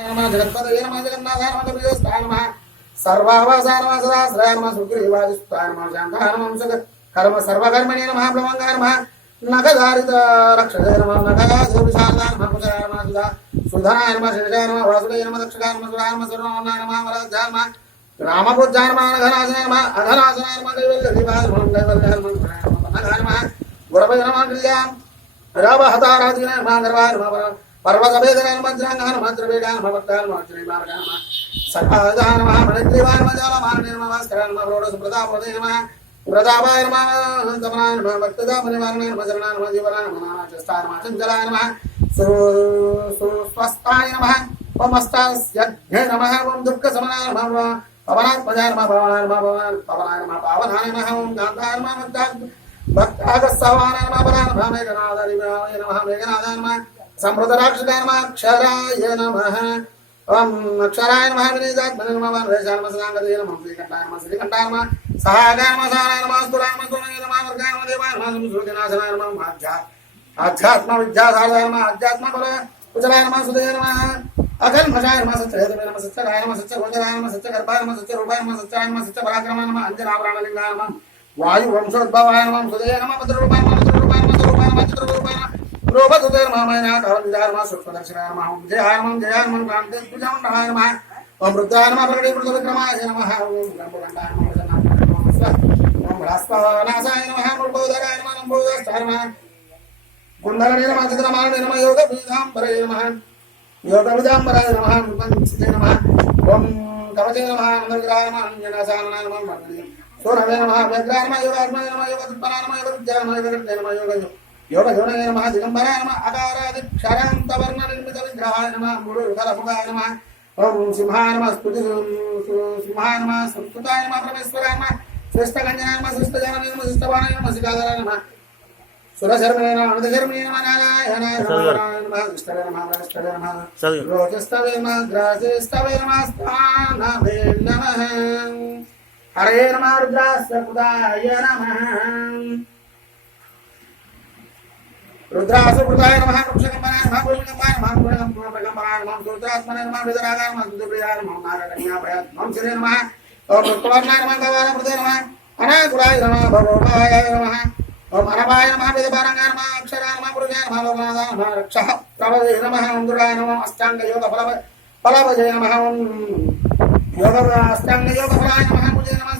जगत्पतये नमः जगन्नाथाय नमः कपिलेश्वराय नमः सर्वावसाय नमः सदाश्रयाय नमः सुग्रीवादिष्टाय नमः शान्ताय नमः कर्म सर्वकर्मणे नमः ब्रह्मङ्गाय नमः नखधारित रक्षकाय नमः नखगाधूर्विशालाय नमः कुशलाय नमः सुधाय नमः शेषाय नमः वासुदेवाय नमः दक्षकाय नमः सुराय नमः सर्वमन्नाय नमः वरदाय नमः रामपूज्याय नमः अघनाशनाय नमः अघनाशनाय नमः कैवल्यदीपाय नमः कैवल्यहनुमन्ताय नमः गुरवे नमः कल्याण रावहताराधिनाय नमः गर्वाय नमः पर्वतभेदनाय नमः वज्राङ्गाय नमः द्रविडाय नमः भक्ताय नमः श्रीमार्गाय नमः सर्वादाय नमः मणिग्रीवाय नमः जालमार्गाय नमः भास्कराय नमः प्रोडसुप्रतापवदे नमः प्रतापाय नमः तपनाय नमः भक्तदापनिवारणाय नमः शरणाय नमः जीवनाय नमः नानाचस्ताय नमः चञ्चलाय नमः सुस्वस्थाय नमः ओमस्तास्यध्ये नमः ओम दुःखशमनाय नमः पवनात्मजाय नमः पवनाय नमः पवनाय नमः पावनाय नमः ओम गान्धाय नमः भक्तागस्सवानाय नमः पराय नमः मेघनादाय नमः मेघनादाय नमः समृद्धराक्षसाय नमः अक्षराय नमः ओम अक्षराय नमः विनीतात्मने नमः वनरेशाय नमः सदांगते नमः श्रीकण्ठाय नमः श्रीकण्ठाय नमः सहागाय नमः सहाराय नमः स्तुलाय नमः स्तुलाय नमः वर्गाय नमः देवाय नमः सुरजनाशनाय नमः आध्यात्म विद्याधाराय नमः अध्यात्म बल कुशलाय नमः सुदय नमः अखण्डमशाय नमः सत्यहेतवे नमः सत्यगाय नमः सत्यगोचराय नमः सत्यगर्भाय नमः सत्यरूपाय नमः सत्याय नमः सत्यपराक्रमाय नमः अंजनाभरणलिंगाय नमः वायुवंशोद्भवाय नमः सुदय नमः भद्ररूपाय नमः भद्ररूपाय नमः स्वरूपाय नमः चित्ररूपाय नमः रोपसुते नमः मैनाथवन्दिताय नमः सूक्ष्मदर्शनाय नमः जयाय नमः जयाय नमः क्रान्तिपूजामण्डलाय नमः ओम रुद्राय नमः प्रकटीकृतविक्रमाय नमः ओम गणपगण्डाय नमः ओम भ्रास्तानासाय नमः मूर्धोदराय नमः लम्बोदराय नमः कुण्डलने नमः चित्रमालने नमः योगपीताम्बरे नमः योगपीताम्बराय नमः विपञ्चिते नमः ओम कवचे नमः मन्दविग्रहाय नमः अञ्जनासानाय नमः सोनवे नमः व्यग्राय नमः योगात्माय नमः योगतत्पराय नमः योगविद्याय नमः योगकृते नमः योगयोनये नमः दिगम्बराय नमः अकारादिक्षरान्तवर्णनिर्मितविग्रहाय नमः मूढविफलमुखाय नमः ओम सिंहाय नमः सिंहाय नमः संस्कृताय नमः परमेश्वराय नमः श्रेष्ठगञ्जनाय नमः श्रेष्ठजनने नमः श्रेष्ठवाणाय नमः सिकाधराय नमः सुरशर्मणे नमः अनुदशर्मणे नमः नारायणाय नमः कृष्णवे नमः वरष्ठवे नमः रोचस्तवे नमः ग्रासेस्तवे नमः स्थानवे नमः हरे नमः रुद्रास्यकृताय नमः रुद्रासुकृताय नमः वृक्षकम्बराय नमः गुरुगम्बाय नमः गुरुगम्बराय नमः रुद्रात्मने नमः विदरागाय नमः सुदप्रियाय नमः नारायणाय नमः श्री नमः ओम रुक्मार्णाय नमः गवारमृते नमः अनाकुलाय नमः भवोपाय नमः ओम अनवाय नमः वेदपारंगाय नमः अक्षराय नमः पुरुषाय नमः लोकनाथाय नमः रक्षः प्रभवे नमः ओम दुराय नमः अष्टांग योग फलभजे नमः ओम योग अष्टांग योग फलाय नमः मुझे नमः